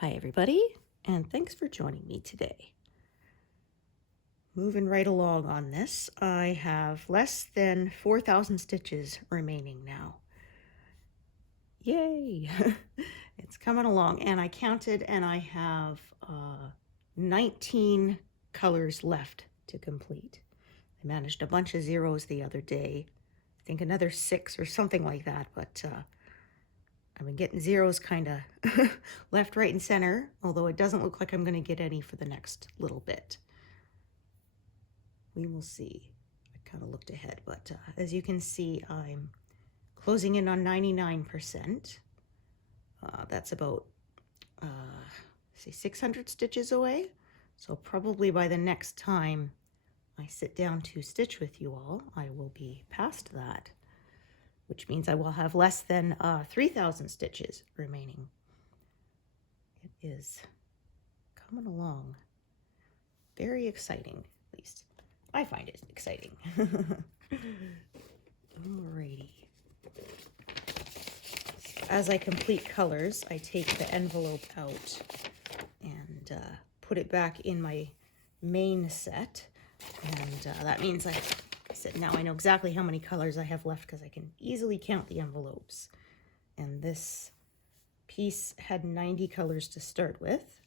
Hi everybody, and thanks for joining me today. Moving right along on this, I have less than 4,000 stitches remaining now. Yay! It's coming along, and I counted and I have 19 colors left to complete. I managed a bunch of zeros the other day. I think another 6 or something like that, but I've been getting zeros kind of left, right, and center, although it doesn't look like I'm going to get any for the next little bit. We will see. I kind of looked ahead, but as you can see, I'm closing in on 99%. That's about, say, 600 stitches away. So probably by the next time I sit down to stitch with you all, I will be past that, which means I will have less than 3,000 stitches remaining. It is coming along. Very exciting, at least I find it exciting. Alrighty. So as I complete colors, I take the envelope out and put it back in my main set. And that means, like I said, now I know exactly how many colors I have left because I can easily count the envelopes. And this piece had 90 colors to start with.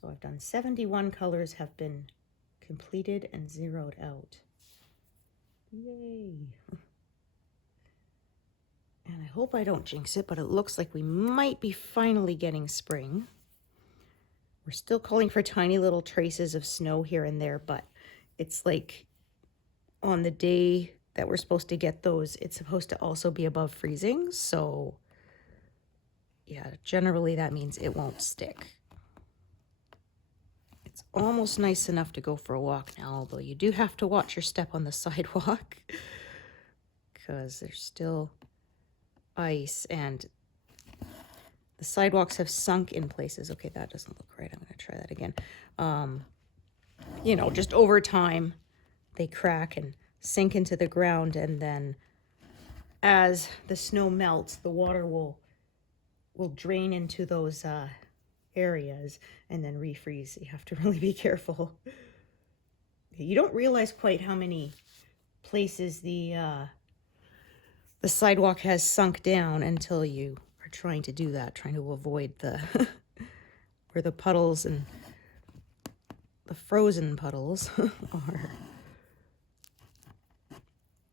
So I've done 71 colors have been completed and zeroed out. Yay! And I hope I don't jinx it, but it looks like we might be finally getting spring. We're still calling for tiny little traces of snow here and there, but it's like on the day that we're supposed to get those, it's supposed to also be above freezing. So yeah, generally that means it won't stick. It's almost nice enough to go for a walk now, although you do have to watch your step on the sidewalk because there's still ice and the sidewalks have sunk in places. Okay, that doesn't look right. I'm going to try that again. You know, just over time, they crack and sink into the ground, and then as the snow melts, the water will drain into those areas and then refreeze. You have to really be careful. You don't realize quite how many places the sidewalk has sunk down until you are trying to do that, trying to avoid the where the puddles and the frozen puddles are.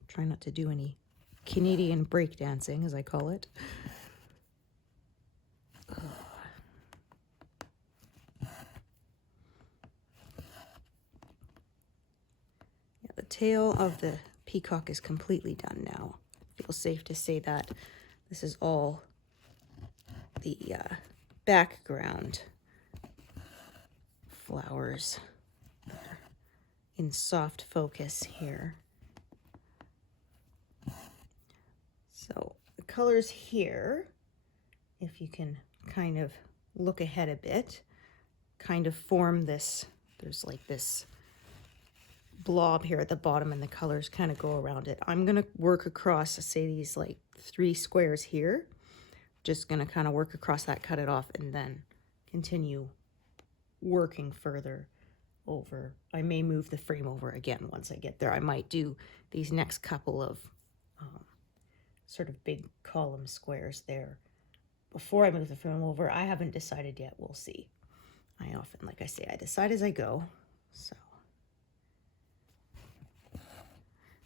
Try not to do any Canadian breakdancing, as I call it. Yeah, the tail of the peacock is completely done now. I feel safe to say that. This is all the background flowers in soft focus here. So the colors here, if you can kind of look ahead a bit, kind of form this, there's like this blob here at the bottom and the colors kind of go around it. I'm going to work across, say these like 3 squares here. Just going to kind of work across that, cut it off, and then continue working further over. I may move the frame over again once I get there. I might do these next couple of sort of big column squares there before I move the frame over. I haven't decided yet. We'll see. I often, like I say, I decide as I go. So,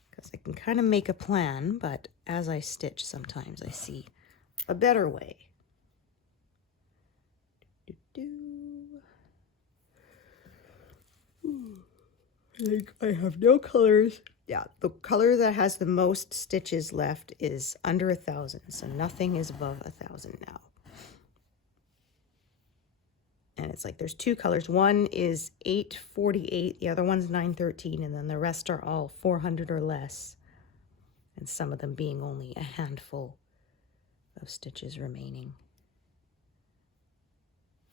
because I can kind of make a plan, but as I stitch, sometimes I see a better way. I think I have no colors. Yeah, the color that has the most stitches left is under 1,000, so nothing is above 1,000 now. And it's like there's 2 colors. One is 848, the other one's 913, and then the rest are all 400 or less. And some of them being only a handful of stitches remaining.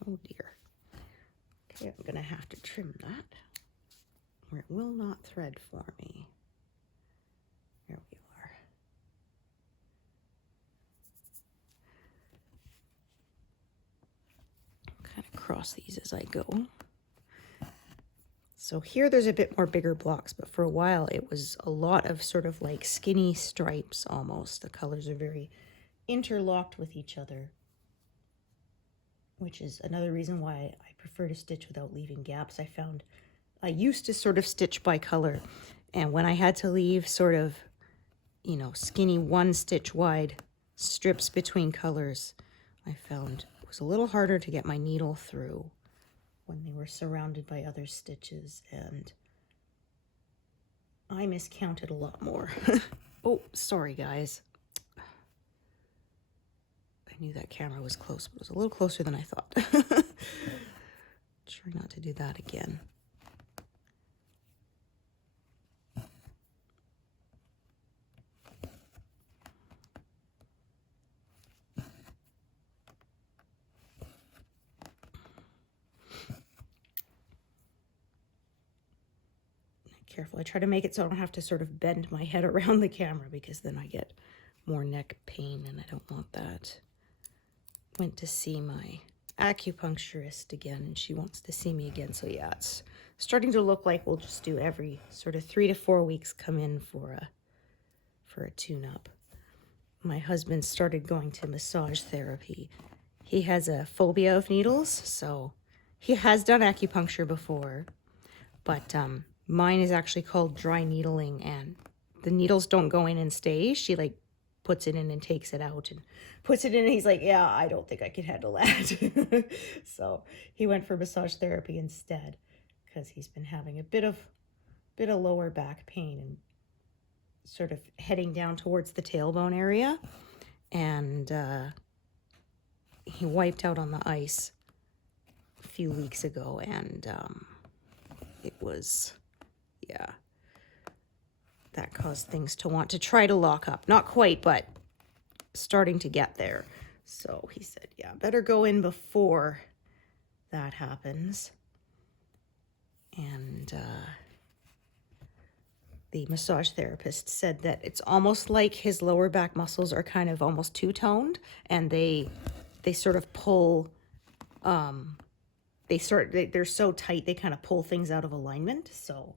Oh dear. Okay, I'm gonna have to trim that, or it will not thread for me. Here we are. across these as I go. So here there's a bit more bigger blocks, but for a while it was a lot of sort of like skinny stripes almost. The colors are very interlocked with each other, which is another reason why I prefer to stitch without leaving gaps. I found I used to sort of stitch by color, and when I had to leave sort of, you know, skinny 1 stitch wide strips between colors, I found it was a little harder to get my needle through when they were surrounded by other stitches, and I miscounted a lot more. Oh, sorry guys. I knew that camera was close, but it was a little closer than I thought. Try not to do that again. Careful. I try to make it so I don't have to sort of bend my head around the camera, because then I get more neck pain and I don't want that. Went to see my acupuncturist again, and she wants to see me again. So yeah, it's starting to look like we'll just do every sort of 3 to 4 weeks come in for a tune-up. My husband started going to massage therapy. He has a phobia of needles, so he has done acupuncture before, but mine is actually called dry needling, and the needles don't go in and stay. She like puts it in and takes it out and puts it in, and he's like, yeah, I don't think I can handle that. So he went for massage therapy instead, because he's been having a bit of lower back pain and sort of heading down towards the tailbone area. And he wiped out on the ice a few weeks ago, and it was, yeah, that caused things to want to try to lock up. Not quite, but starting to get there. So he said, yeah, better go in before that happens. And the massage therapist said that it's almost like his lower back muscles are kind of almost two-toned, and they sort of pull, they're so tight they kind of pull things out of alignment. So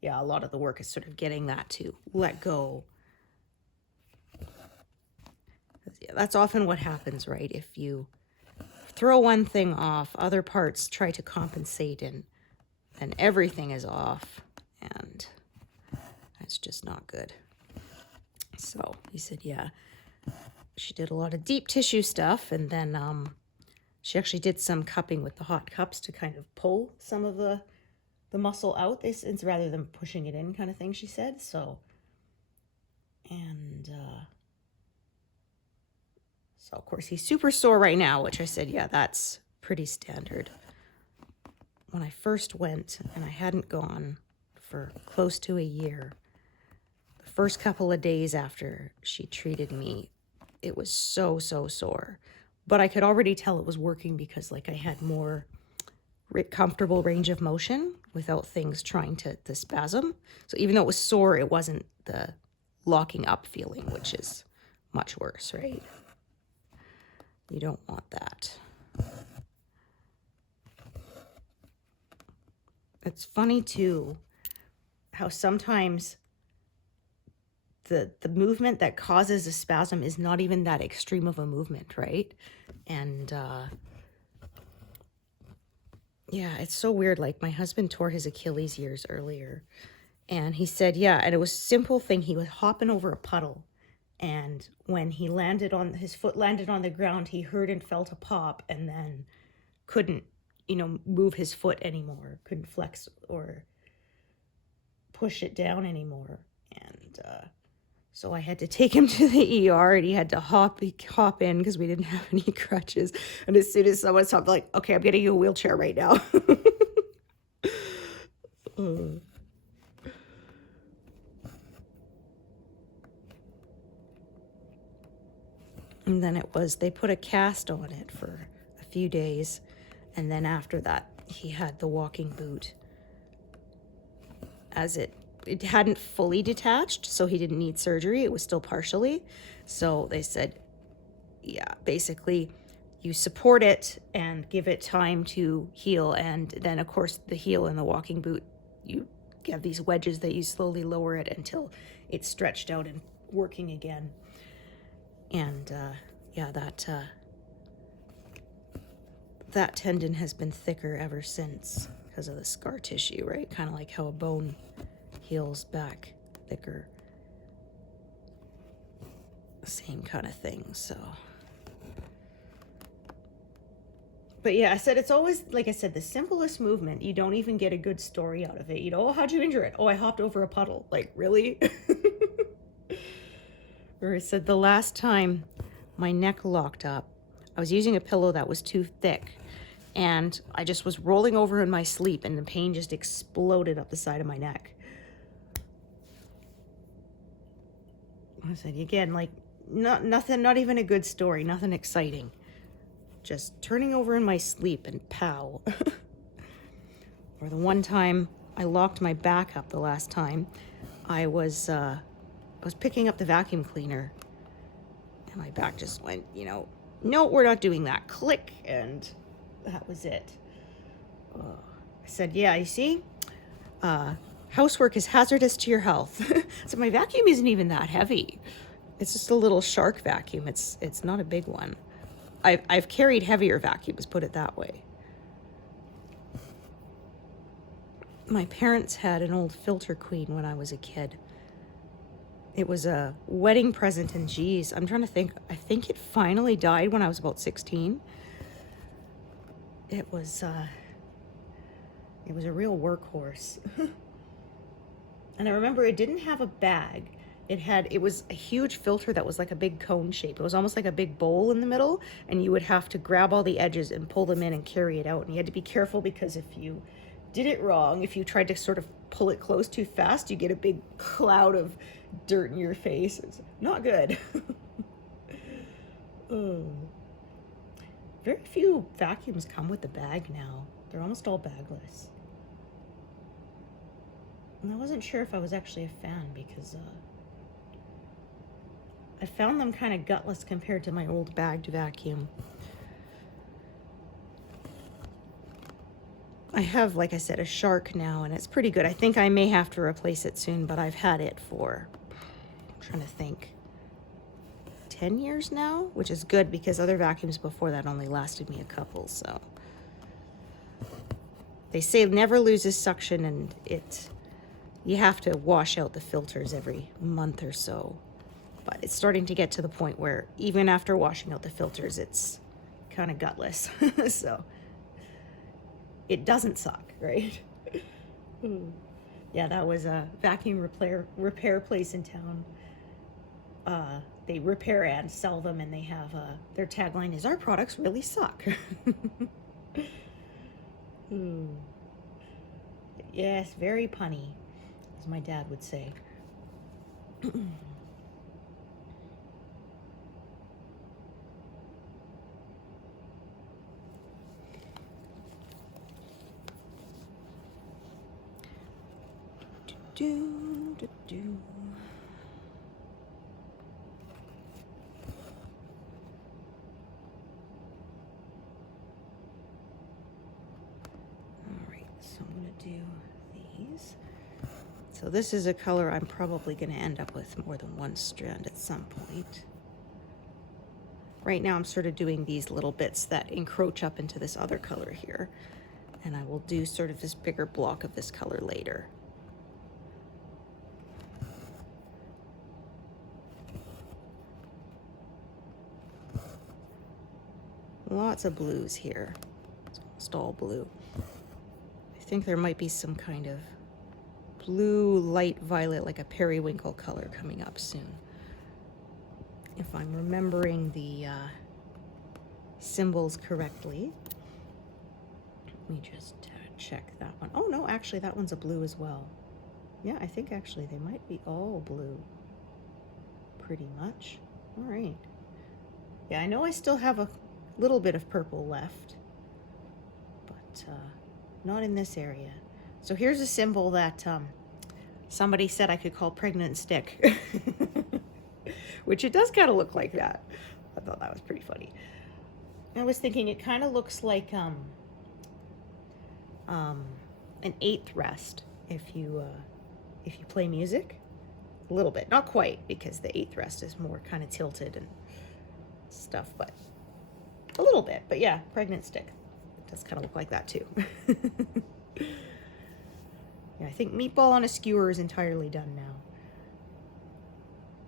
yeah, a lot of the work is sort of getting that to let go. Yeah, that's often what happens, right? If you throw one thing off, other parts try to compensate, and everything is off, and that's just not good. So he said, yeah, she did a lot of deep tissue stuff, and then she actually did some cupping with the hot cups to kind of pull some of the muscle out, it's rather than pushing it in kind of thing, she said. So, and so of course he's super sore right now, which I said, yeah, that's pretty standard. When I first went, and I hadn't gone for close to a year, the first couple of days after she treated me, it was so sore. But I could already tell it was working, because like I had more comfortable range of motion without things trying to spasm. So even though it was sore, it wasn't the locking up feeling, which is much worse, right? You don't want that. It's funny too how sometimes the movement that causes a spasm is not even that extreme of a movement, right? And yeah, it's so weird. Like my husband tore his Achilles years earlier, and he said, yeah, and it was a simple thing. He was hopping over a puddle, and when he landed on, his foot landed on the ground, he heard and felt a pop, and then couldn't, move his foot anymore, couldn't flex or push it down anymore. And so I had to take him to the ER, and he had to hop in because we didn't have any crutches. And as soon as someone stopped, like, okay, I'm getting you a wheelchair right now. And then they put a cast on it for a few days. And then after that, he had the walking boot, as it hadn't fully detached, so he didn't need surgery. It was still partially. So they said, yeah, basically you support it and give it time to heal. And then of course the heel in the walking boot, you have these wedges that you slowly lower it until it's stretched out and working again. And yeah, that tendon has been thicker ever since because of the scar tissue, right? Kind of like how a bone heals back thicker. Same kind of thing, so. But yeah, I said it's always, like I said, the simplest movement. You don't even get a good story out of it. You know, oh, how'd you injure it? Oh, I hopped over a puddle. Like, really? Or I said the last time my neck locked up, I was using a pillow that was too thick. And I just was rolling over in my sleep and the pain just exploded up the side of my neck. I said, again, like, nothing, not even a good story, nothing exciting. Just turning over in my sleep and pow. Or the one time I locked my back up the last time, I was picking up the vacuum cleaner and my back just went, you know, no, we're not doing that. Click, and that was it. I said, yeah, you see, housework is hazardous to your health. So my vacuum isn't even that heavy. It's just a little shark vacuum. It's not a big one. I've carried heavier vacuums, put it that way. My parents had an old filter queen when I was a kid. It was a wedding present, and geez, I'm trying to think. I think it finally died when I was about 16. It was a real workhorse. And I remember it didn't have a bag. It was a huge filter that was like a big cone shape. It was almost like a big bowl in the middle, and you would have to grab all the edges and pull them in and carry it out. And you had to be careful because if you did it wrong, if you tried to sort of pull it close too fast, you get a big cloud of dirt in your face. It's not good. Oh. Very few vacuums come with the bag now. They're almost all bagless. And I wasn't sure if I was actually a fan because I found them kind of gutless compared to my old bagged vacuum. I have, like I said, a Shark now, and it's pretty good. I think I may have to replace it soon, but I've had it for, I'm trying to think, 10 years now, which is good because other vacuums before that only lasted me a couple, so. They say it never loses suction, and you have to wash out the filters every month or so. But it's starting to get to the point where even after washing out the filters, it's kind of gutless. So it doesn't suck, right? Yeah, that was a vacuum repair place in town. They repair and sell them, and they have their tagline is, "Our products really suck." Yes, very punny, as my dad would say. Do. All right, so I'm going to do these. So this is a color I'm probably going to end up with more than one strand at some point. Right now I'm sort of doing these little bits that encroach up into this other color here, and I will do sort of this bigger block of this color later. Lots of blues here. It's almost all blue. I think there might be some kind of blue, light violet, like a periwinkle color coming up soon. If I'm remembering the symbols correctly. Let me just check that one. Oh no, actually that one's a blue as well. Yeah, I think actually they might be all blue. Pretty much. All right. Yeah, I know I still have a little bit of purple left, but not in this area. So here's a symbol that somebody said I could call pregnant stick, which it does kind of look like that. I thought that was pretty funny. I was thinking it kind of looks like an eighth rest if you play music. A little bit, not quite, because the eighth rest is more kind of tilted and stuff, but a little bit. But yeah, pregnant stick. It does kind of look like that too. Yeah, I think meatball on a skewer is entirely done now.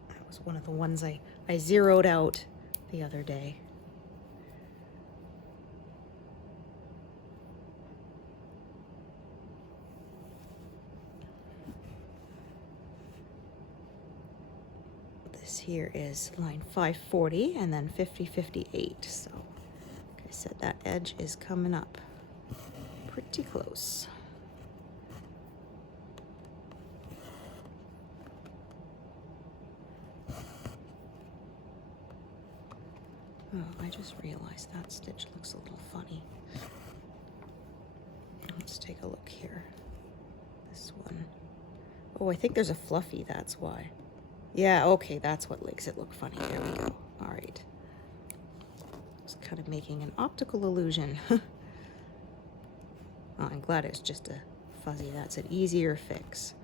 That was one of the ones I zeroed out the other day. This here is line 540 and then 50-58. So like I said, that edge is coming up pretty close. Oh, I just realized that stitch looks a little funny. Let's take a look here. This one. Oh, I think there's a fluffy, that's why. Yeah, okay, that's what makes it look funny. There we go. All right. Just kind of making an optical illusion. Oh, I'm glad it's just a fuzzy. That's an easier fix.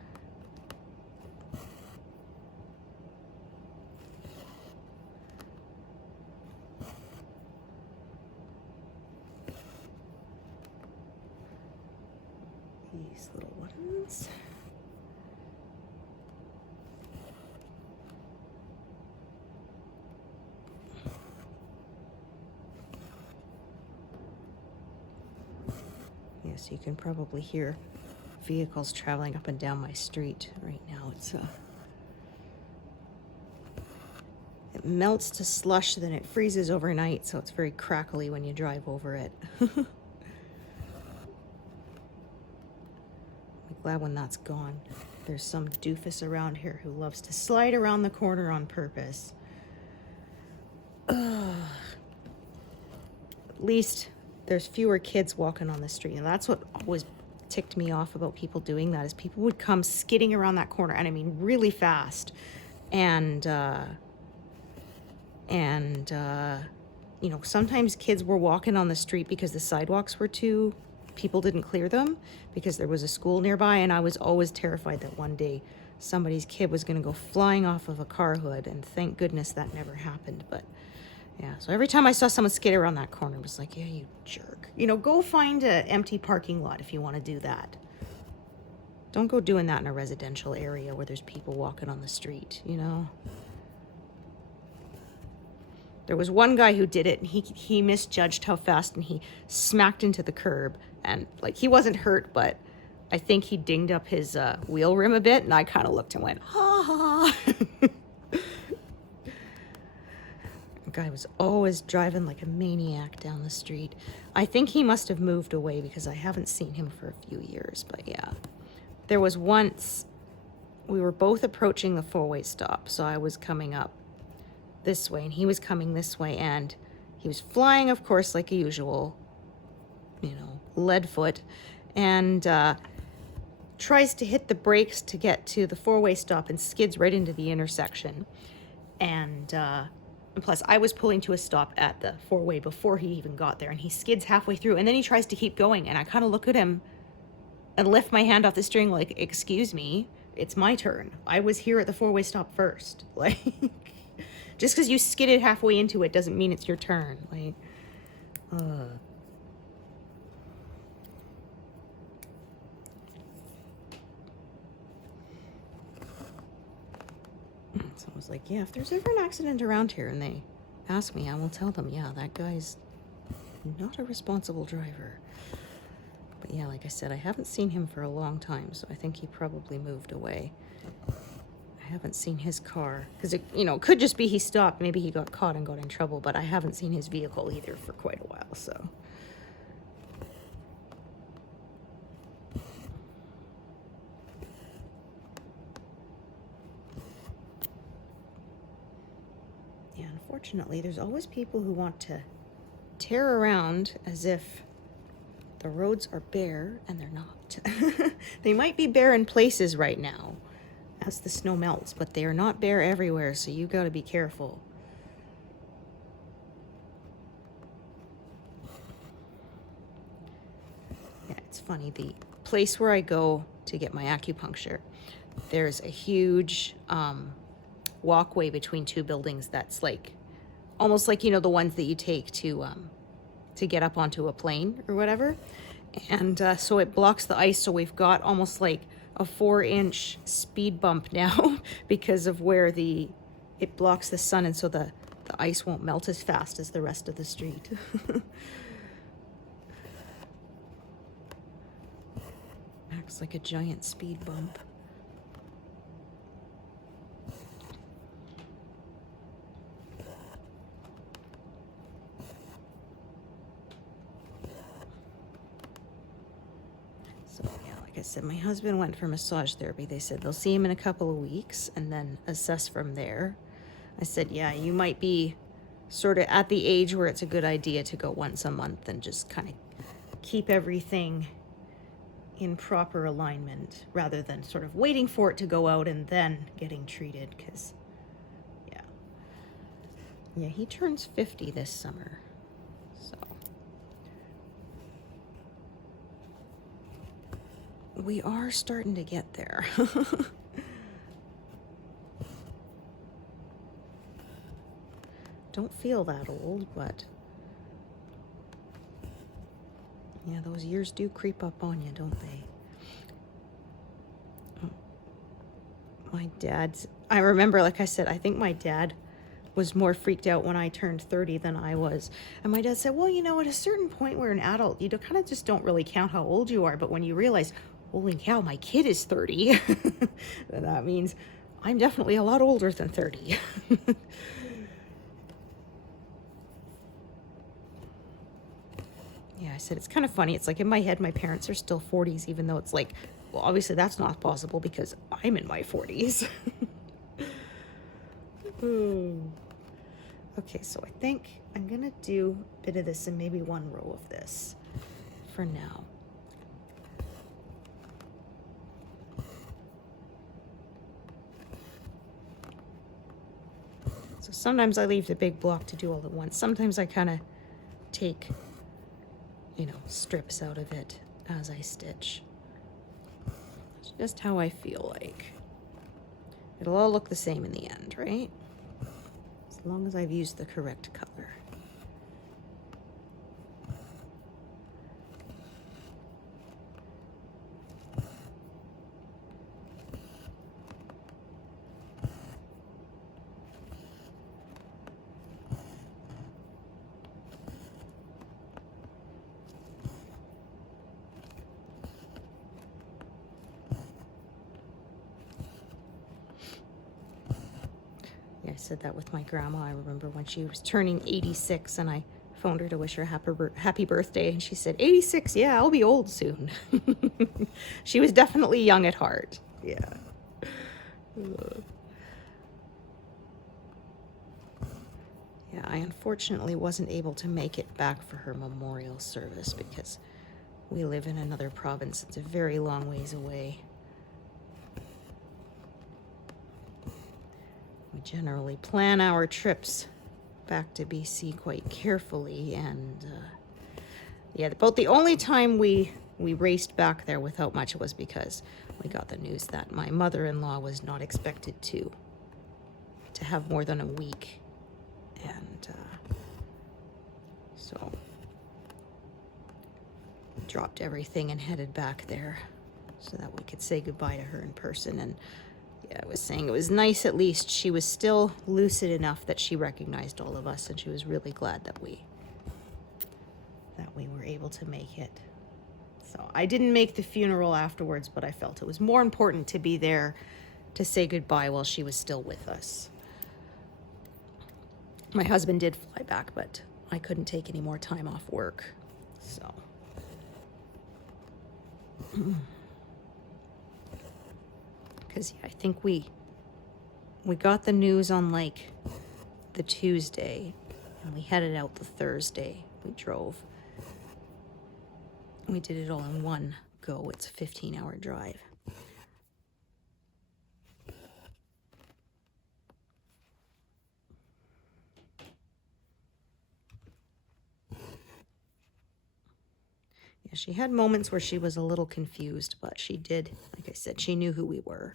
These little ones. Yes, you can probably hear vehicles traveling up and down my street right now. It's it melts to slush, then it freezes overnight, so it's very crackly when you drive over it. I'm glad when that's gone. There's some doofus around here who loves to slide around the corner on purpose. Ugh. At least there's fewer kids walking on the street, and that's what always ticked me off about people doing that, is people would come skidding around that corner, and I mean really fast, and you know, sometimes kids were walking on the street because the sidewalks were too, people didn't clear them because there was a school nearby, and I was always terrified that one day somebody's kid was going to go flying off of a car hood, and thank goodness that never happened. But yeah, so every time I saw someone skid around that corner, I was like, yeah, you jerk. You know, go find an empty parking lot if you want to do that. Don't go doing that in a residential area where there's people walking on the street, you know? There was one guy who did it, and he misjudged how fast, and he smacked into the curb. And, like, he wasn't hurt, but I think he dinged up his wheel rim a bit, and I kind of looked and went, ha ha. The guy was always driving like a maniac down the street. I think he must have moved away because I haven't seen him for a few years, but yeah. There was once, we were both approaching the four-way stop, so I was coming up this way, and he was coming this way, and he was flying, of course, like usual, you know, lead foot, and tries to hit the brakes to get to the four-way stop and skids right into the intersection. And plus, I was pulling to a stop at the four-way before he even got there, and he skids halfway through, and then he tries to keep going, and I kind of look at him and lift my hand off the steering like, excuse me, it's my turn. I was here at the four-way stop first. Like, just because you skidded halfway into it doesn't mean it's your turn. Like, So I was like, yeah, if there's ever an accident around here and they ask me, I will tell them, yeah, that guy's not a responsible driver. But yeah, like I said, I haven't seen him for a long time, so I think he probably moved away. I haven't seen his car, because it, you know, could just be he stopped, maybe he got caught and got in trouble, but I haven't seen his vehicle either for quite a while, so. Yeah, unfortunately, there's always people who want to tear around as if the roads are bare, and they're not. They might be bare in places right now as the snow melts, but they are not bare everywhere, so you got to be careful. It's funny, the place where I go to get my acupuncture, there's a huge walkway between two buildings that's like almost like, you know, the ones that you take to get up onto a plane or whatever. And so it blocks the ice, so we've got almost like a 4-inch speed bump now because of where it blocks the sun, and so the ice won't melt as fast as the rest of the street. Acts like a giant speed bump. So yeah, like I said, my husband went for massage therapy. They said they'll see him in a couple of weeks and then assess from there. I said, yeah, you might be sort of at the age where it's a good idea to go once a month and just kind of keep everything in proper alignment rather than sort of waiting for it to go out and then getting treated, because yeah, he turns 50 this summer, so we are starting to get there. Don't feel that old, but yeah, those years do creep up on you, don't they? My dad's, I remember, like I said, I think my dad was more freaked out when I turned 30 than I was. And my dad said, well, you know, at a certain point where an adult, you kind of just don't really count how old you are. But when you realize, holy cow, my kid is 30, then that means I'm definitely a lot older than 30. Yeah, I said, it's kind of funny. It's like in my head, my parents are still 40s, even though it's like, well, obviously that's not possible because I'm in my 40s. Okay, so I think I'm gonna do a bit of this and maybe one row of this for now. So sometimes I leave the big block to do all at once. Sometimes I kind of take, you know, strips out of it as I stitch. It's just how I feel like. It'll all look the same in the end, right? As long as I've used the correct color. I said that with my grandma. I remember when she was turning 86 and I phoned her to wish her happy birthday, and she said, 86, yeah, I'll be old soon. She was definitely young at heart. Yeah. Yeah, I unfortunately wasn't able to make it back for her memorial service because we live in another province. It's a very long ways away. We generally plan our trips back to BC quite carefully, and yeah, about the only time we raced back there without much was because we got the news that my mother-in-law was not expected to have more than a week, and so we dropped everything and headed back there so that we could say goodbye to her in person. And yeah, I was saying it was nice, at least she was still lucid enough that she recognized all of us, and she was really glad that we were able to make it. So I didn't make the funeral afterwards, but I felt it was more important to be there to say goodbye while she was still with us. My husband did fly back, but I couldn't take any more time off work, so. Because yeah, I think we got the news on like the Tuesday, and we headed out the Thursday. We drove. We did it all in one go. It's a 15-hour drive. Yeah, she had moments where she was a little confused, but she did, like I said, she knew who we were.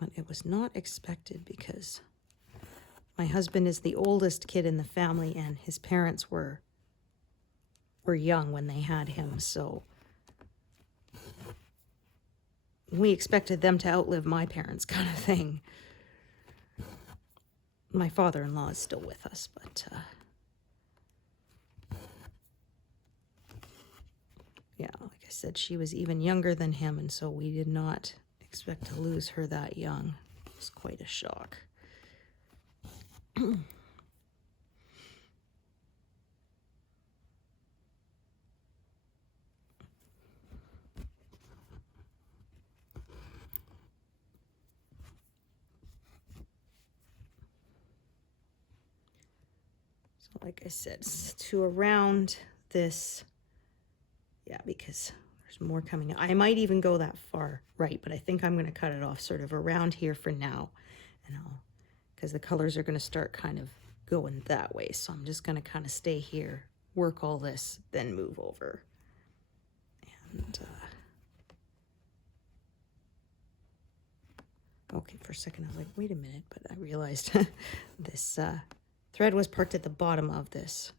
But it was not expected because my husband is the oldest kid in the family, and his parents were young when they had him, so we expected them to outlive my parents, kind of thing. My father-in-law is still with us, but yeah, like I said, she was even younger than him, and so we did not expect to lose her that young. It was quite a shock. Like I said, to around this, yeah, because there's more coming. I might even go that far right, but I think I'm going to cut it off sort of around here for now, and because the colors are going to start kind of going that way, so I'm just going to kind of stay here, work all this, then move over. And okay, for a second I was like, wait a minute, but I realized this thread was parked at the bottom of this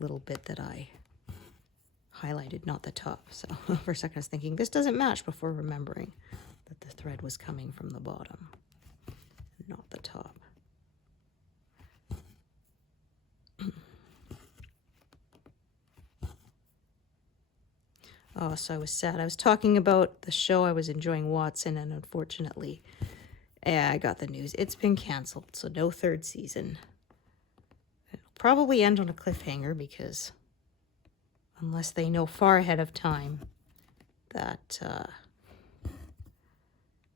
little bit that I highlighted, not the top. So for a second I was thinking, this doesn't match, before remembering that the thread was coming from the bottom, not the top. Oh, so I was sad. I was talking about the show I was enjoying, Watson, and unfortunately, yeah, I got the news. It's been canceled, so no third season. It'll probably end on a cliffhanger, because unless they know far ahead of time that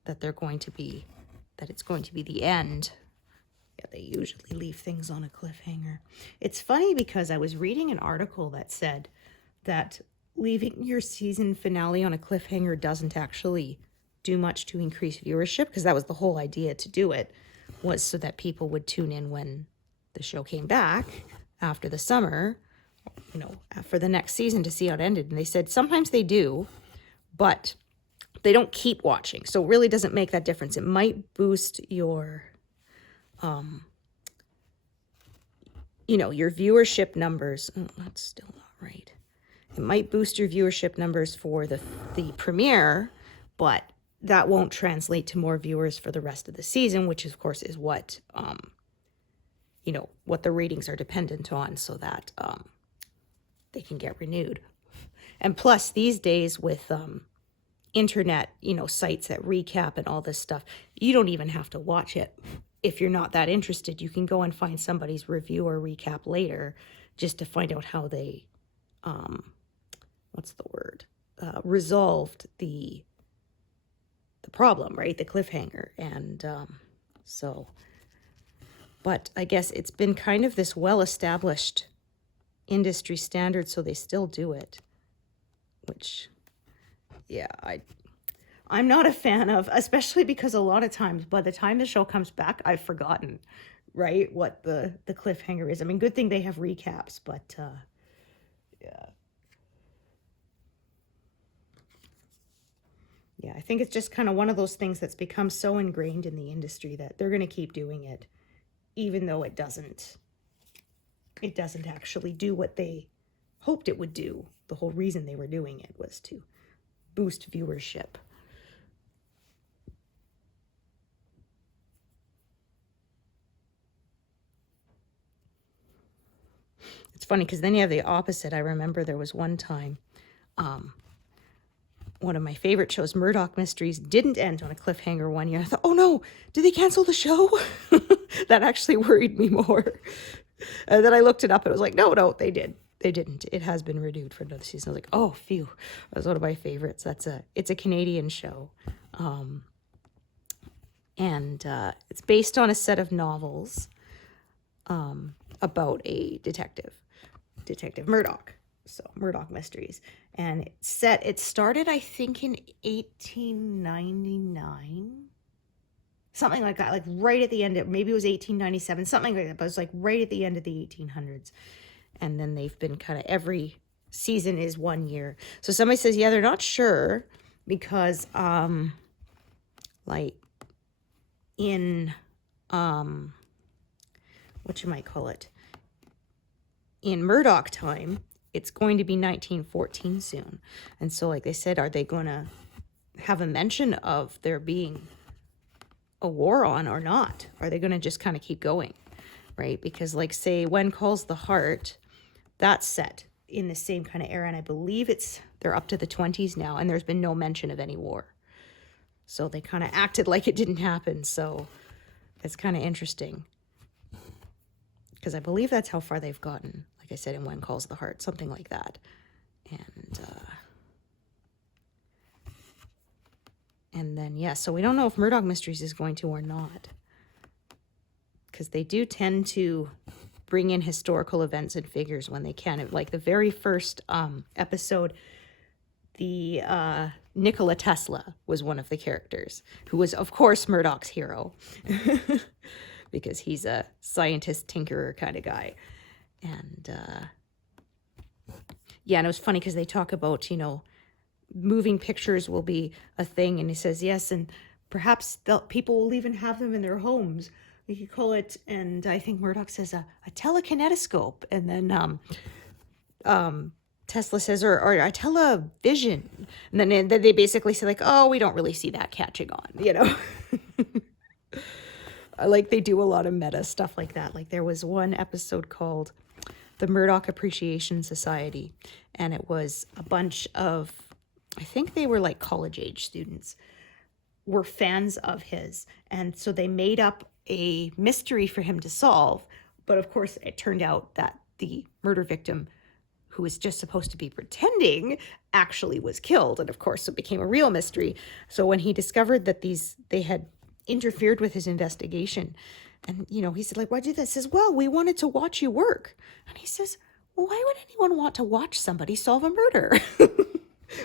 that they're going to be, that it's going to be the end. Yeah, they usually leave things on a cliffhanger. It's funny because I was reading an article that said that leaving your season finale on a cliffhanger doesn't actually do much to increase viewership, because that was the whole idea to do it, was so that people would tune in when the show came back after the summer, you know, for the next season to see how it ended. And they said sometimes they do, but they don't keep watching. So it really doesn't make that difference. It might boost your, you know, your viewership numbers. Oh, that's still not right. It might boost your viewership numbers for the premiere, but that won't translate to more viewers for the rest of the season, which of course is what, you know, what the ratings are dependent on, so that they can get renewed. And plus these days with internet, you know, sites that recap and all this stuff, you don't even have to watch it. If you're not that interested, you can go and find somebody's review or recap later just to find out how they, what's the word, resolved the problem, right? The cliffhanger. And so, but I guess it's been kind of this well-established industry standard, so they still do it, which, yeah, I'm not a fan of, especially because a lot of times by the time the show comes back, I've forgotten, right, what the cliffhanger is. I mean, good thing they have recaps, but yeah. Yeah, I think it's just kind of one of those things that's become so ingrained in the industry that they're going to keep doing it, even though it doesn't actually do what they hoped it would do. The whole reason they were doing it was to boost viewership. It's funny because then you have the opposite. I remember there was one time, one of my favorite shows, Murdoch Mysteries, didn't end on a cliffhanger one year. I thought, oh no, did they cancel the show? That actually worried me more. And then I looked it up and I was like, no, they did. They didn't. It has been renewed for another season. I was like, oh, phew. That was one of my favorites. It's a Canadian show. And it's based on a set of novels about a detective Murdoch. So Murdoch Mysteries. And it started, I think, in 1899. something like that, like right at the end of, maybe it was 1897, something like that, but it was like right at the end of the 1800s. And then they've been kind of, every season is 1 year. So somebody says, yeah, they're not sure because like in what you might call it, in Murdoch time, it's going to be 1914 soon. And so like they said, are they going to have a mention of there being a war on or not? Are they going to just kind of keep going, right? Because like say When Calls the Heart, that's set in the same kind of era, and I believe they're up to the 20s now, and there's been no mention of any war. So they kind of acted like it didn't happen. So it's kind of interesting, because I believe that's how far they've gotten. Like I said, in When Calls the Heart, something like that. And then, yeah, so we don't know if Murdoch Mysteries is going to or not, because they do tend to bring in historical events and figures when they can. Like the very first episode, the Nikola Tesla was one of the characters, who was, of course, Murdoch's hero, because he's a scientist, tinkerer kind of guy. And yeah, and it was funny because they talk about, moving pictures will be a thing. And he says, yes, and perhaps people will even have them in their homes. We could call it, and I think Murdoch says a telekinetoscope. And then Tesla says, or a television. And then they basically say like, oh, we don't really see that catching on, Like they do a lot of meta stuff like that. Like there was one episode called The Murdoch Appreciation Society, and it was a bunch of, I think they were like college age students, were fans of his. And so they made up a mystery for him to solve. But of course, it turned out that the murder victim, who was just supposed to be pretending, actually was killed. And of course, it became a real mystery. So when he discovered that they had interfered with his investigation, and, he said, like, why did that? He says, well, we wanted to watch you work. And he says, well, why would anyone want to watch somebody solve a murder?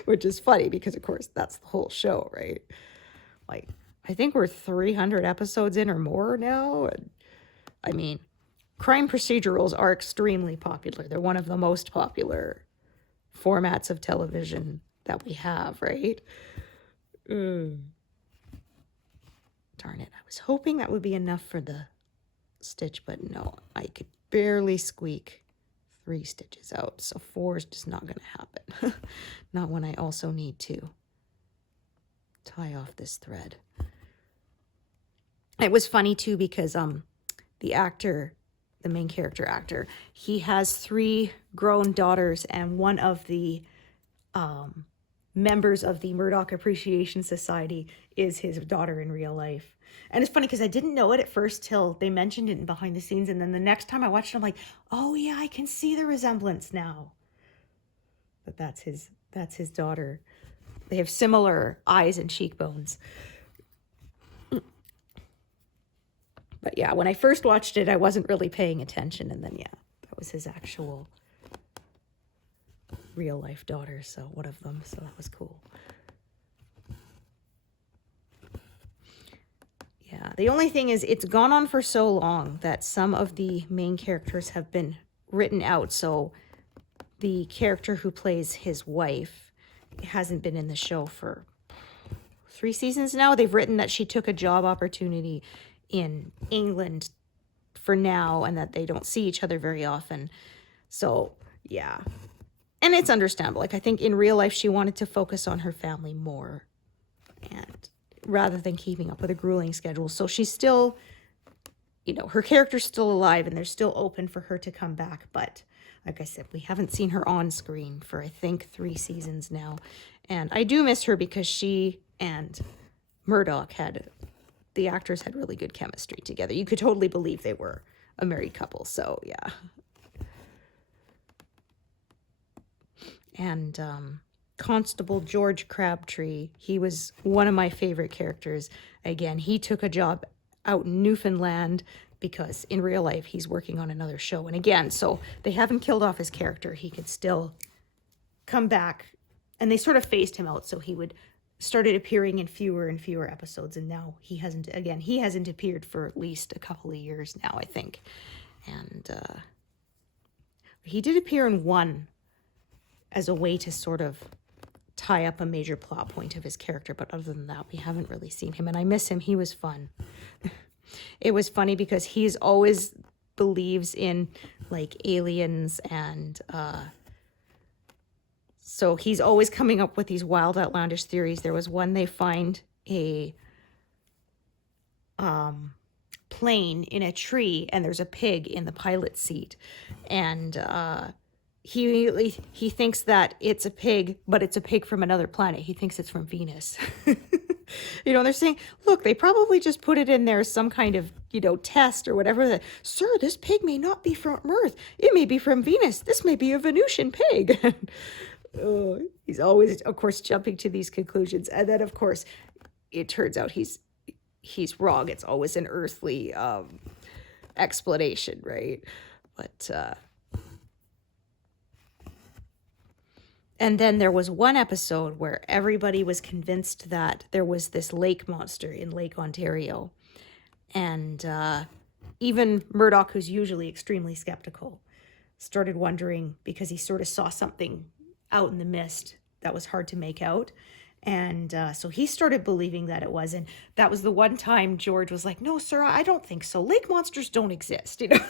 Which is funny because, of course, that's the whole show, right? Like, I think we're 300 episodes in or more now. And, I mean, crime procedurals are extremely popular. They're one of the most popular formats of television that we have, right? Darn it. I was hoping that would be enough for the stitch, but no, I could barely squeak 3 stitches out. So 4 is just not going to happen. Not when I also need to tie off this thread. It was funny too because the actor, the main character actor, he has 3 grown daughters, and one of the members of the Murdoch Appreciation Society is his daughter in real life. And it's funny because I didn't know it at first till they mentioned it in behind the scenes, and then the next time I watched it, I'm like, oh yeah, I can see the resemblance now. But that's his daughter. They have similar eyes and cheekbones. But yeah, when I first watched it, I wasn't really paying attention, and then yeah, that was his actual real life daughter, so one of them, so that was cool. Yeah, the only thing is it's gone on for so long that some of the main characters have been written out. So the character who plays his wife hasn't been in the show for 3 seasons now. They've written that she took a job opportunity in England for now, and that they don't see each other very often. So yeah, and it's understandable. Like I think in real life she wanted to focus on her family more, and rather than keeping up with a grueling schedule. So she's still, her character's still alive, and they're still open for her to come back. But like I said, we haven't seen her on screen for, I think, 3 seasons now. And I do miss her because she and Murdoch the actors had really good chemistry together. You could totally believe they were a married couple. So yeah. And Constable George Crabtree, he was one of my favorite characters. Again, he took a job out in Newfoundland because in real life he's working on another show. And again, so they haven't killed off his character. He could still come back, and they sort of phased him out. So he would started appearing in fewer and fewer episodes, and now he hasn't appeared for at least a couple of years now, I think. And he did appear in one as a way to sort of tie up a major plot point of his character, but other than that, we haven't really seen him, and I miss him. He was fun. It was funny because he's always believes in like aliens, and so he's always coming up with these wild, outlandish theories. There was one, they find a plane in a tree, and there's a pig in the pilot seat, and he thinks that it's a pig, but it's a pig from another planet. He thinks it's from Venus. You know, they're saying, look, they probably just put it in there as some kind of, you know, test or whatever. That, sir, this pig may not be from Earth. It may be from Venus. This may be a Venusian pig. He's always, of course, jumping to these conclusions. And then, of course, it turns out he's wrong. It's always an earthly explanation, right? But and then there was one episode where everybody was convinced that there was this lake monster in Lake Ontario. And even Murdoch, who's usually extremely skeptical, started wondering, because he sort of saw something out in the mist that was hard to make out. And so he started believing that it was. And that was the one time George was like, no, sir, I don't think so. Lake monsters don't exist. You know,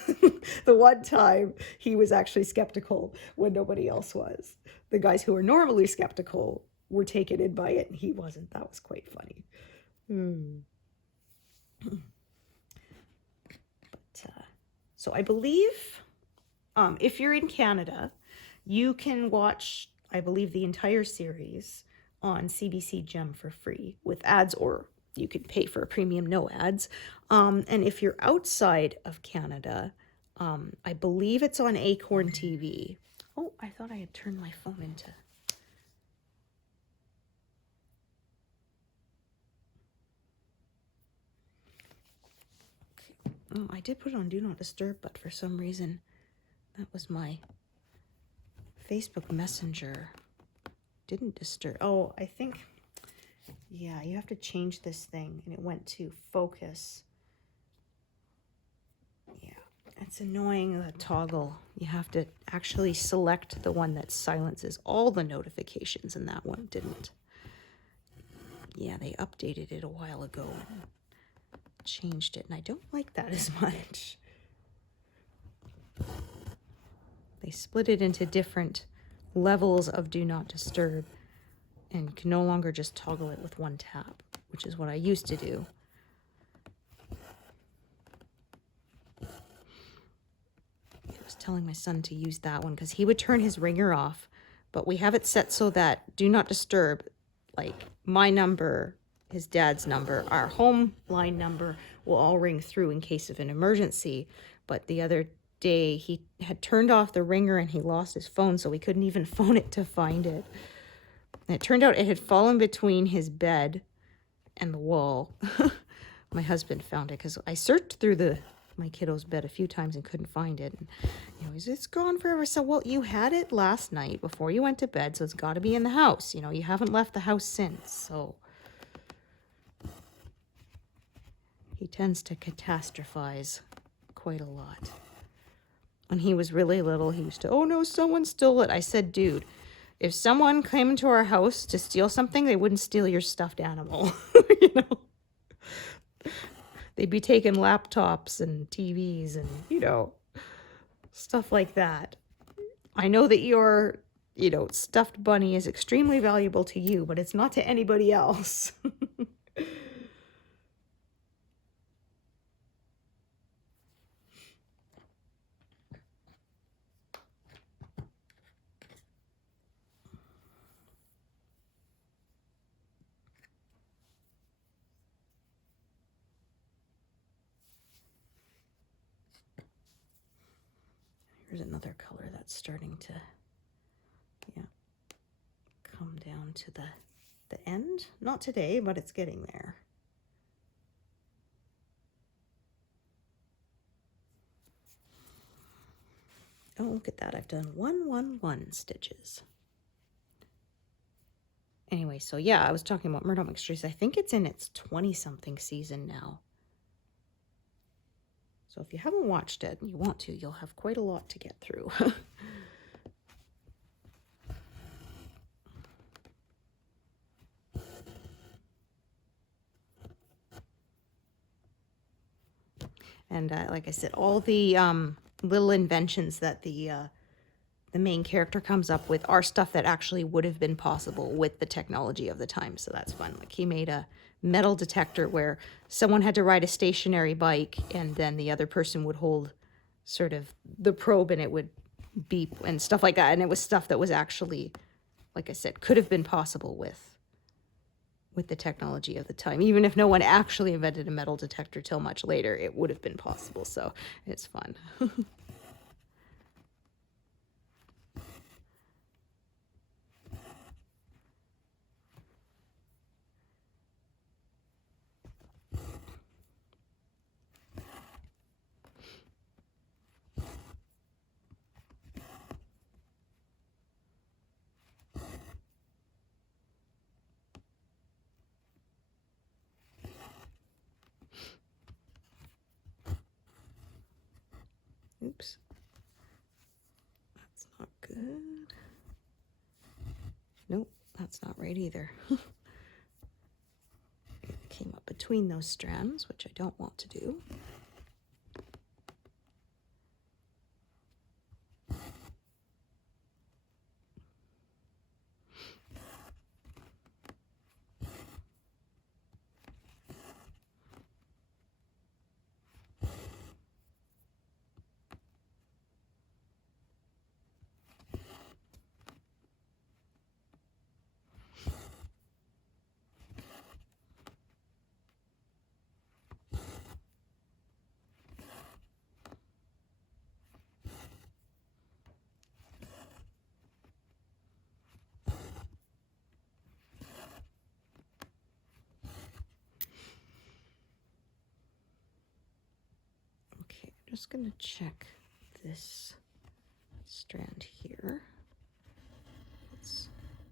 the one time he was actually skeptical when nobody else was. The guys who are normally skeptical were taken in by it, and he wasn't. That was quite funny. But, so I believe if you're in Canada, you can watch, I believe, the entire series on CBC Gem for free with ads, or you could pay for a premium no ads. And if you're outside of Canada, I believe it's on Acorn TV. Oh, I thought I had turned my phone into... Oh, I did put it on Do Not Disturb, but for some reason, that was my Facebook Messenger. Didn't disturb. Oh, I think, yeah, you have to change this thing, and it went to focus. Yeah, it's annoying, the toggle. You have to actually select the one that silences all the notifications, and that one didn't. Yeah, they updated it a while ago and changed it, and I don't like that as much. They split it into different levels of Do Not Disturb, and you can no longer just toggle it with one tap, which is what I used to do. I was telling my son to use that one because he would turn his ringer off, but we have it set so that Do Not Disturb, like my number, his dad's number, our home line number, will all ring through in case of an emergency. But the other day he had turned off the ringer and he lost his phone, so we couldn't even phone it to find it. And it turned out it had fallen between his bed and the wall. My husband found it because I searched through my kiddo's bed a few times and couldn't find it. And, you know, it's gone forever. So, well, you had it last night before you went to bed, so it's got to be in the house. You know, you haven't left the house since, so... He tends to catastrophize quite a lot. When he was really little, he used to, oh no, someone stole it. I said, dude, if someone came into our house to steal something, they wouldn't steal your stuffed animal. You know, they'd be taking laptops and TVs and, you know, stuff like that. I know that your, you know, stuffed bunny is extremely valuable to you, but it's not to anybody else. Here's another color that's starting to, yeah, come down to the end. Not today, but it's getting there. Oh, look at that. I've done 111 stitches. Anyway, so yeah, I was talking about Myrtle Mixtures. I think it's in its 20-something season now. So if you haven't watched it and you want to, you'll have quite a lot to get through. And like I said, all the little inventions that the main character comes up with are stuff that actually would have been possible with the technology of the time. So that's fun. Like he made a metal detector where someone had to ride a stationary bike and then the other person would hold sort of the probe and it would beep and stuff like that. And it was stuff that was actually, like I said, could have been possible with the technology of the time. Even if no one actually invented a metal detector till much later, it would have been possible. So it's fun. Oops. That's not good. Nope, that's not right either. It came up between those strands, which I don't want to do. Okay, I'm just gonna check this strand here.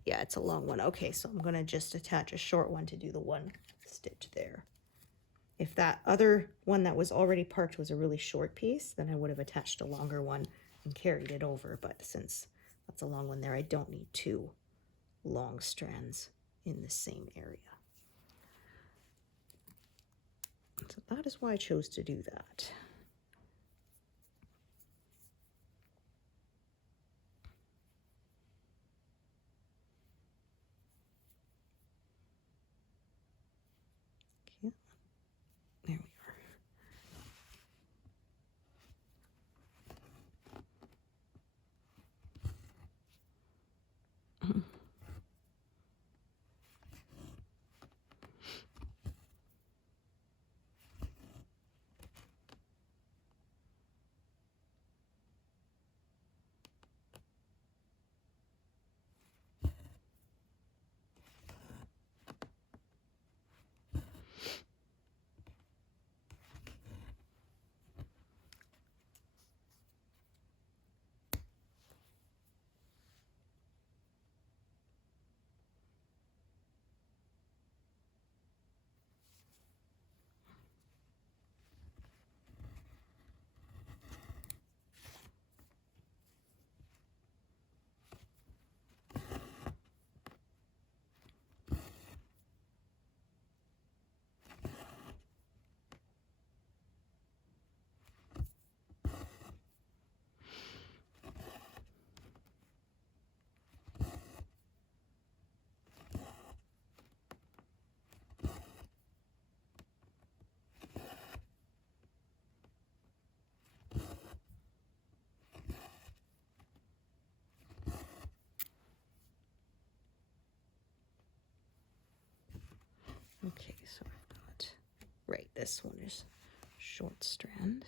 Yeah, it's a long one. Okay, so I'm gonna just attach a short one to do the one stitch there. If that other one that was already parked was a really short piece, then I would have attached a longer one and carried it over. But since that's a long one there, I don't need two long strands in the same area. So that is why I chose to do that. Okay, there we are. Okay, so I've got, right, this one is short strand.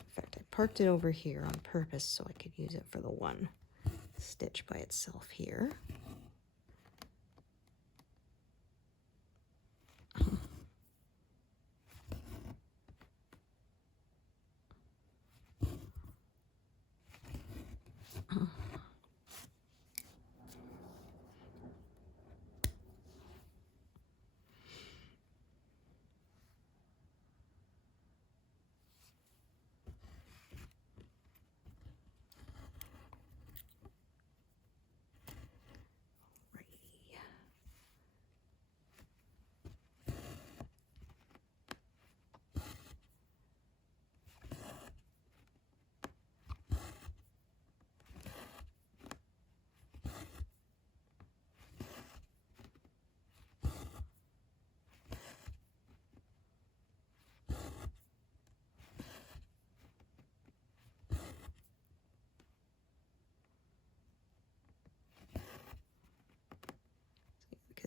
In fact, I parked it over here on purpose so I could use it for the one stitch by itself here.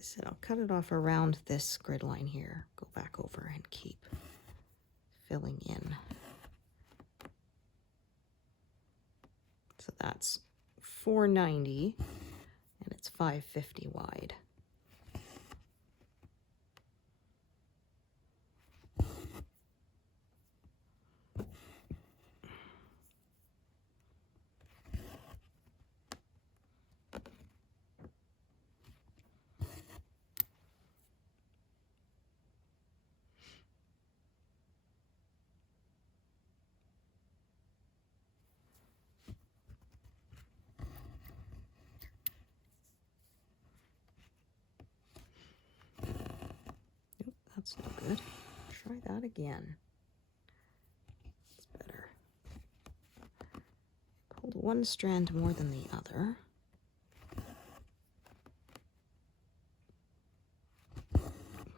said, I'll cut it off around this grid line here. Go back over and keep filling in. So that's 490 and it's 550 wide. That's no good. Try that again. It's better. Pulled one strand more than the other.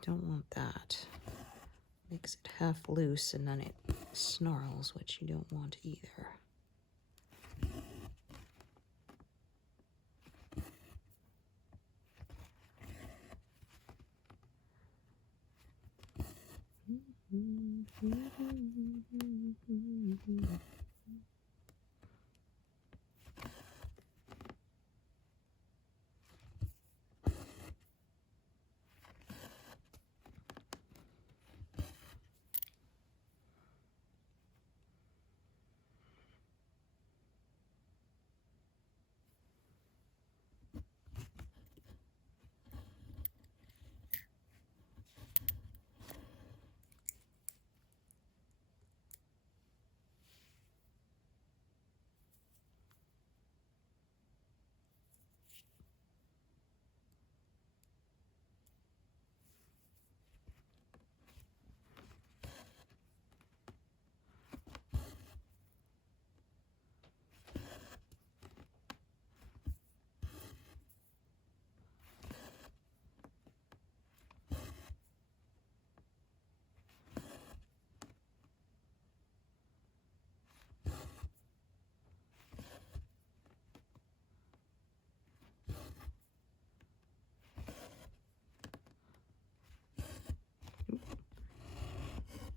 Don't want that. Makes it half loose and then it snarls, which you don't want either.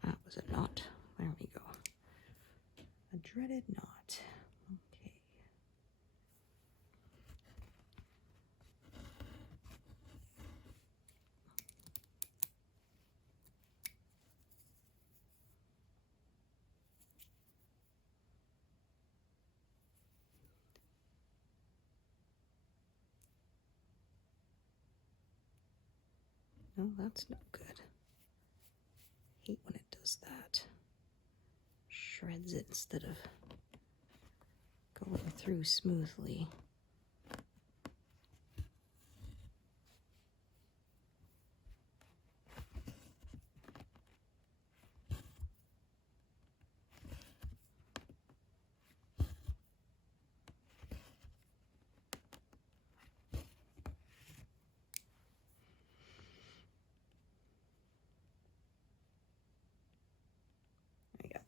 That was a knot. There we go. A dreaded knot. Okay. No, that's no good. Hate when it does that. Shreds it instead of going through smoothly.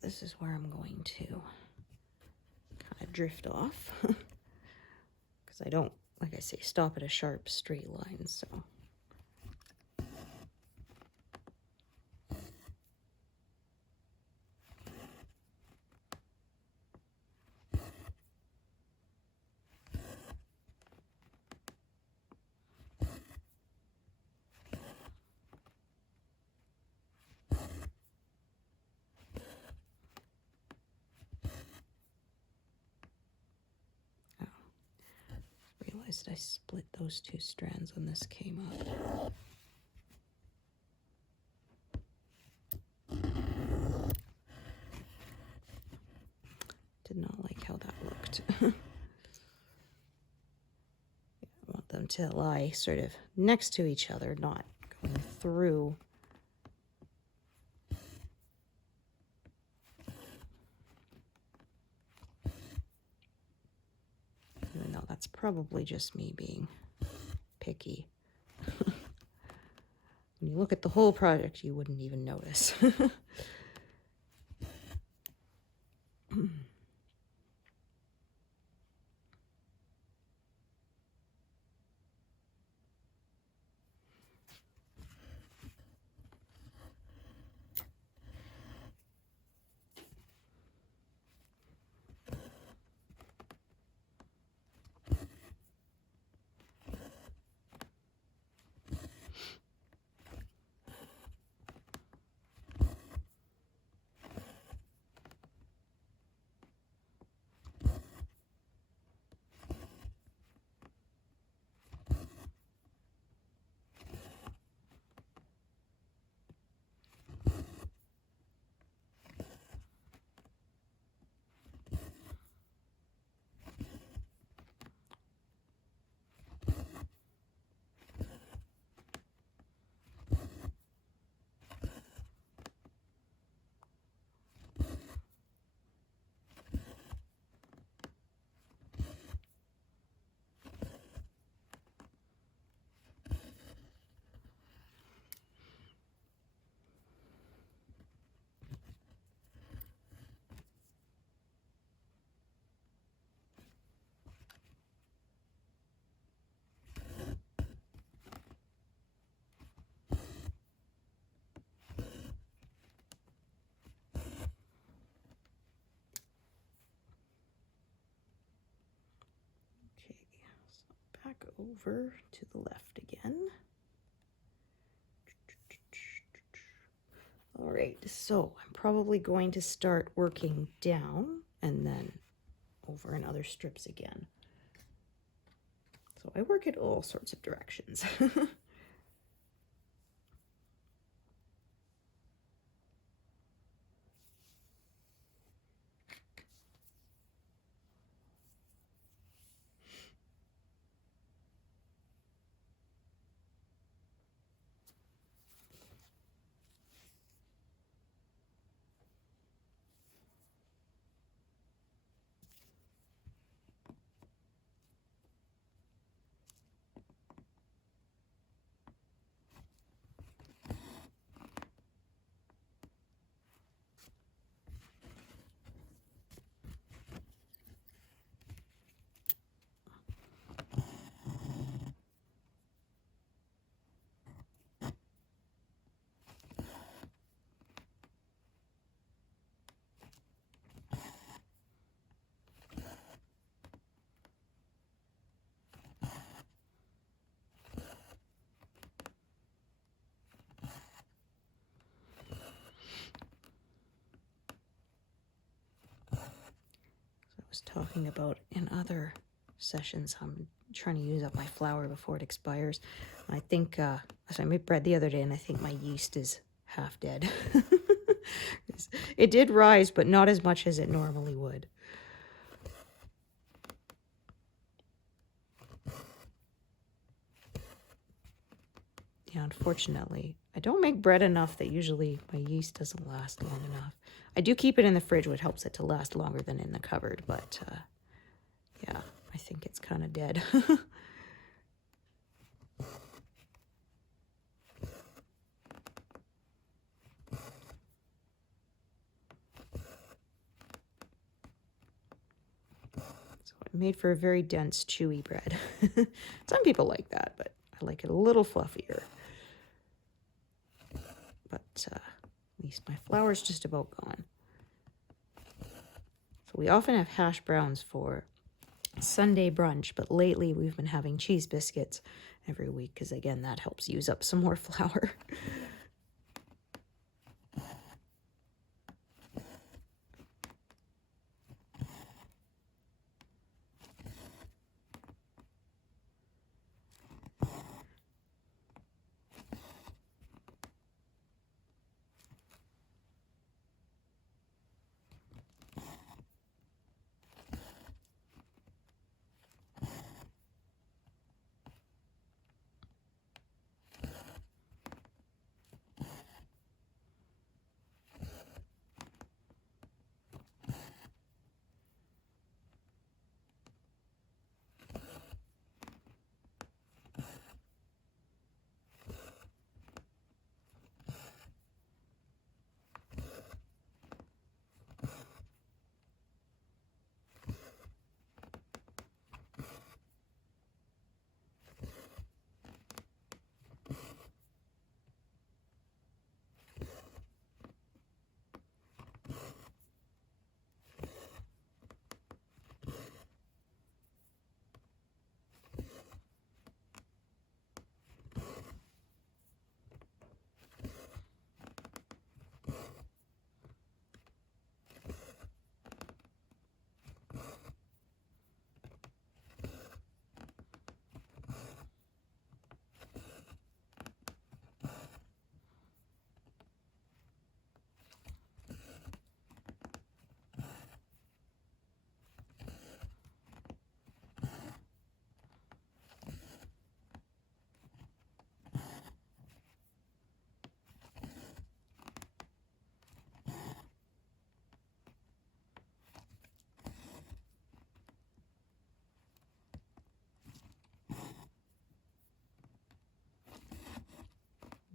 This is where I'm going to kind of drift off because I don't, like I say, stop at a sharp straight line. So realized I split those two strands when this came up. Did not like how that looked. I want them to lie sort of next to each other, not going through. Even though that's probably just me being picky. When you look at the whole project, you wouldn't even notice. over to the left again. All right, so I'm probably going to start working down and then over in other strips again. So I work it all sorts of directions. Was talking about in other sessions, I'm trying to use up my flour before it expires. I think so I made bread the other day and I think my yeast is half dead. It did rise, but not as much as it normally would. Yeah, unfortunately, I don't make bread enough that usually my yeast doesn't last long enough. I do keep it in the fridge, which helps it to last longer than in the cupboard, but yeah, I think it's kind of dead. Made for a very dense, chewy bread. Some people like that, but I like it a little fluffier. But at least my flour's just about gone. So we often have hash browns for Sunday brunch, but lately we've been having cheese biscuits every week because, again, that helps use up some more flour.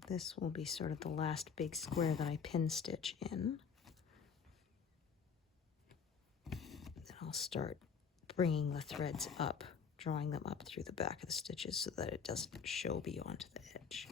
This will be sort of the last big square that I pin stitch in. Then I'll start bringing the threads up, drawing them up through the back of the stitches so that it doesn't show beyond the edge.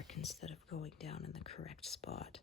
fabric instead of going down in the correct spot.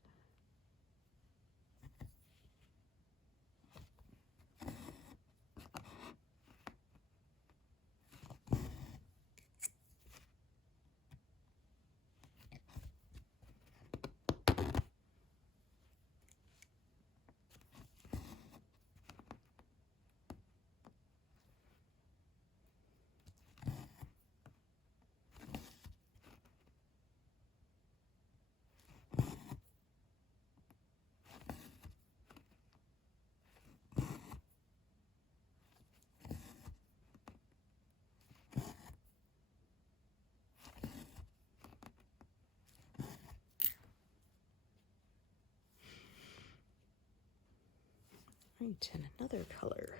Right, and another color,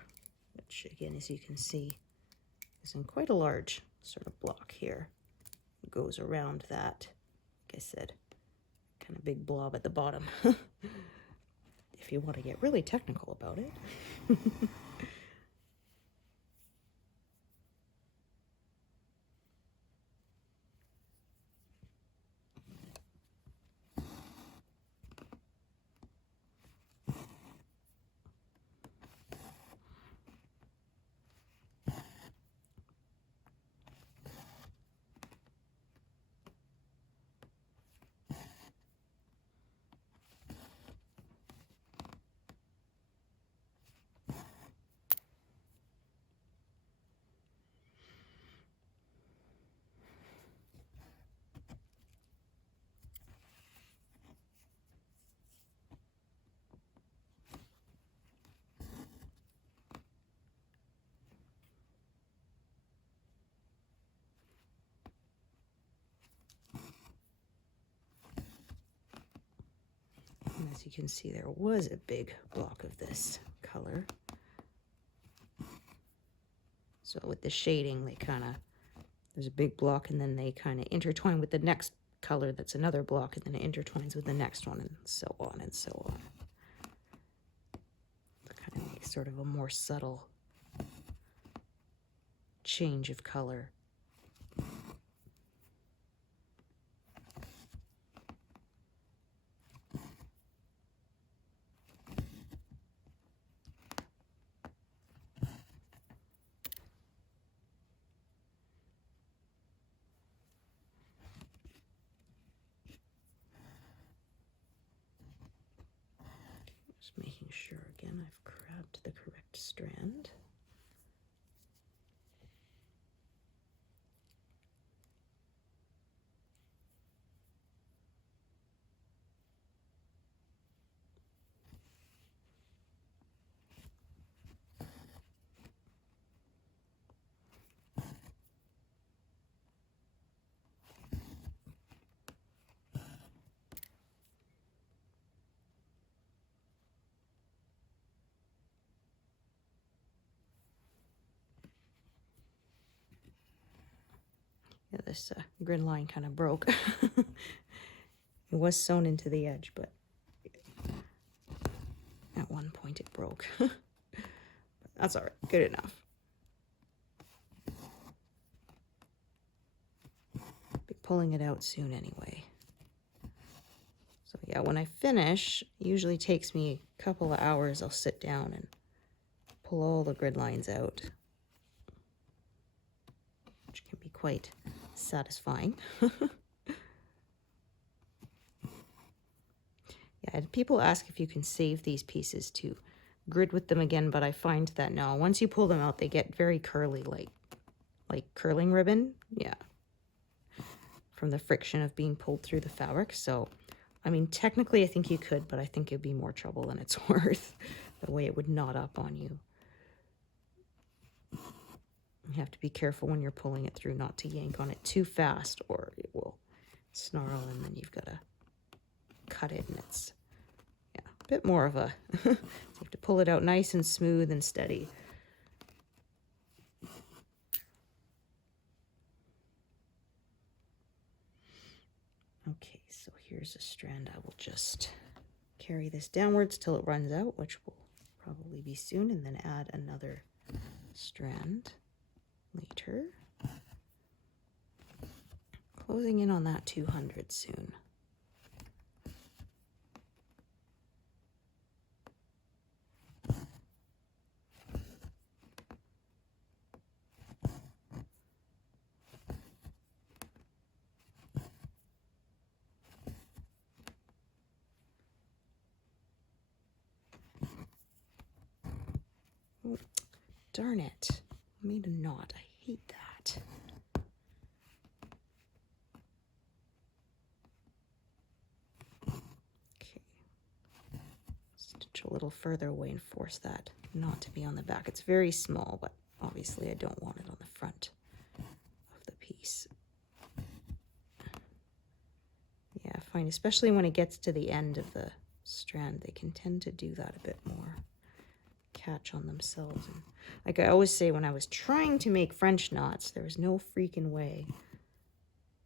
which again, as you can see, is in quite a large sort of block here. It goes around that, like I said, kind of big blob at the bottom. If you want to get really technical about it. And as you can see, there was a big block of this color. So with the shading, they kind of, there's a big block and then they kind of intertwine with the next color that's another block, and then it intertwines with the next one, and so on and so on. It kind of makes sort of a more subtle change of color. Just making sure again I've grabbed the correct strand. Yeah, this grid line kind of broke. It was sewn into the edge, but at one point it broke. But that's all right, good enough. Be pulling it out soon anyway. So yeah, when I finish, it usually takes me a couple of hours. I'll sit down and pull all the grid lines out, which can be quite satisfying. Yeah, people ask if you can save these pieces to grid with them again, but I find that no, once you pull them out, they get very curly, like curling ribbon. Yeah, from the friction of being pulled through the fabric. So, I mean, technically I think you could, but I think it'd be more trouble than it's worth, the way it would knot up on you. You have to be careful when you're pulling it through not to yank on it too fast, or it will snarl, and then you've got to cut it, and it's, yeah, a bit more of a, so you have to pull it out nice and smooth and steady. Okay, so here's a strand. I will just carry this downwards till it runs out, which will probably be soon, and then add another strand later. closing in on that 200 soon. Oh, darn it. I made a knot. I hate that. Okay. Stitch a little further away and force that knot to be on the back. It's very small, but obviously I don't want it on the front of the piece. Yeah, I find especially when it gets to the end of the strand, they can tend to do that a bit more. Catch on themselves. And like I always say, when I was trying to make French knots, there was no freaking way.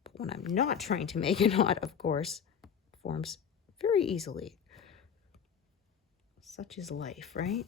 But when I'm not trying to make a knot, of course, it forms very easily. Such is life, right?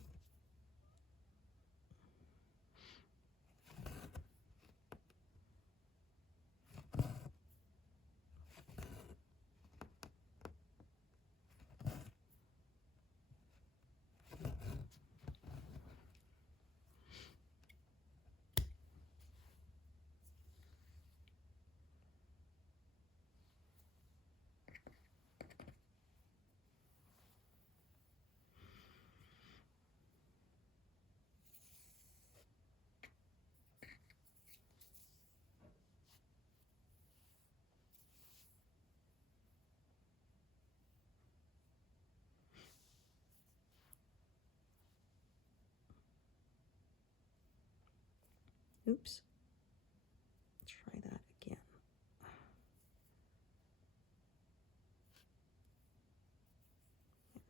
Oops. Try that again.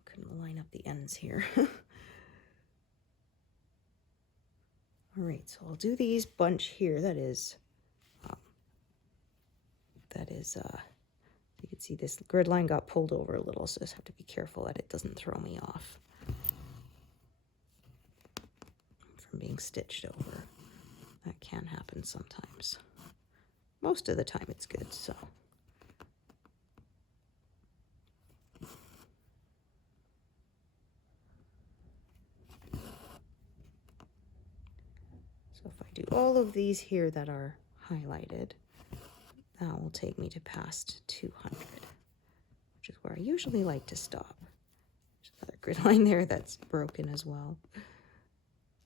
Couldn't line up the ends here. All right, so I'll do these bunch here. That is, you can see this grid line got pulled over a little, so I just have to be careful that it doesn't throw me off from being stitched over. That can happen sometimes. Most of the time it's good, so. So if I do all of these here that are highlighted, that will take me to past 200, which is where I usually like to stop. There's another grid line there that's broken as well.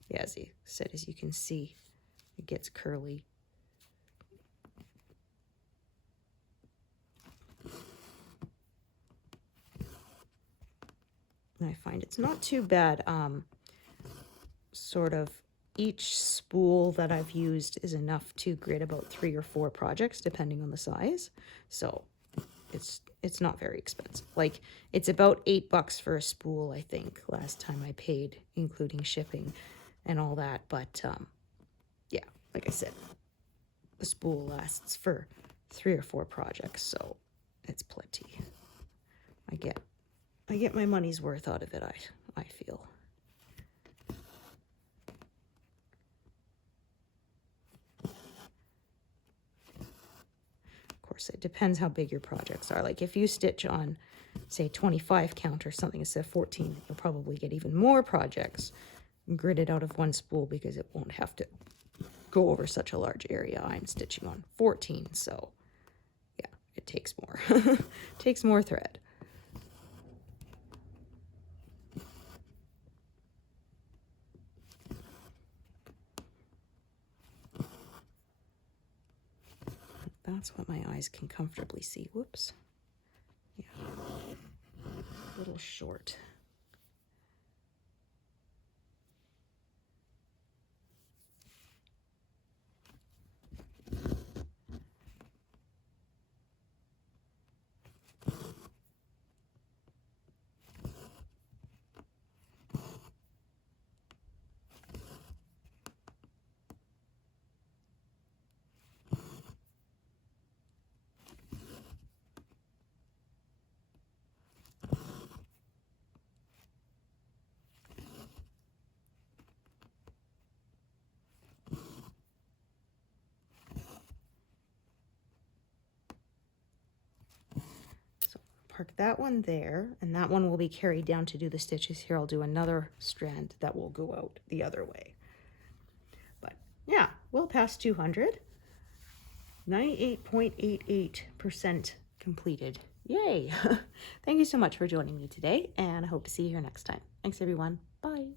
Yeah, as I said, as you can see, it gets curly. And I find it's not too bad. Sort of each spool that I've used is enough to grid about 3 or 4 projects, depending on the size. So it's not very expensive. Like, it's about $8 for a spool, I think, last time I paid, including shipping and all that. But yeah, like I said, the spool lasts for 3 or 4 projects, so it's plenty. I get my money's worth out of it, I feel. Of course, it depends how big your projects are. Like if you stitch on, say, 25 count or something instead of 14, you'll probably get even more projects gridded out of one spool because it won't have to go over such a large area. I'm stitching on 14, so yeah, it takes more. It takes more thread. That's what my eyes can comfortably see. Whoops. Yeah. A little short. park that one there, and that one will be carried down to do the stitches here. I'll do another strand that will go out the other way. But yeah, well past 200. 98.88% completed. Yay! Thank you so much for joining me today, and I hope to see you here next time. Thanks, everyone. Bye.